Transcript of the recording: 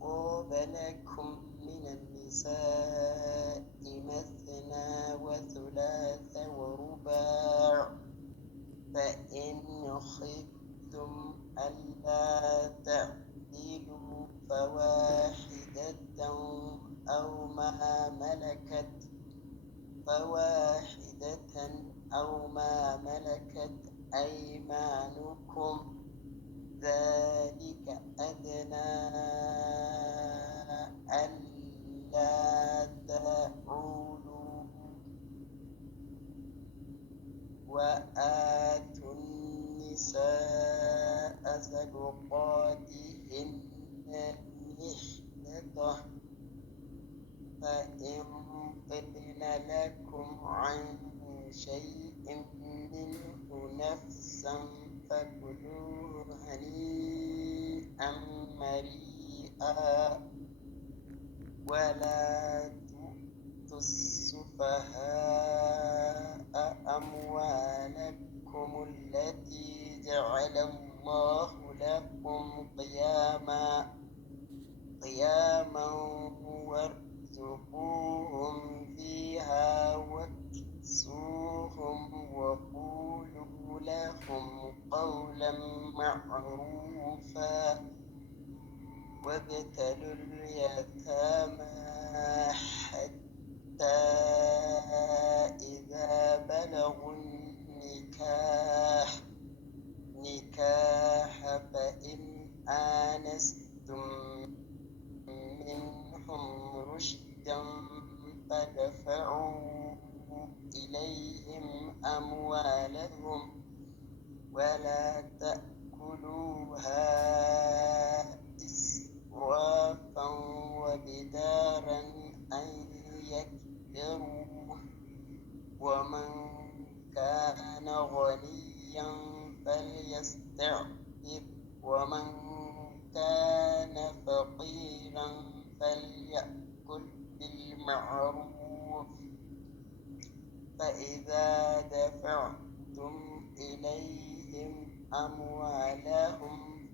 طاب لكم من النساء مثنى وثلاث ورباع فإن خفتم ألا تعدلوا أو ما ملكت أيمانكم ذلك أدنى ألا تعولوا وآتوا النساء صدقاتهن نحلة فإن طبن لكم عن شيء منه نفسا فكلوه هنيئا مريئا ولا تؤتوا السفهاء أموالكم التي جعل الله لكم قياما وارزقوهم فيها واكسوهم وقولوا لهم قولا معروفا وابتلوا اليتامى حتى إذا بلغوا النكاح فإن آنستم منهم رشدا فدفعوا إليهم أموالهم ولا تأكلوها إسرافا وبدارا أن يكبروا ومن كان غنيا فليستعفف ومن كان فقيرا فليأكل بالمعروف فإذا دفعتم إليهم أموالهم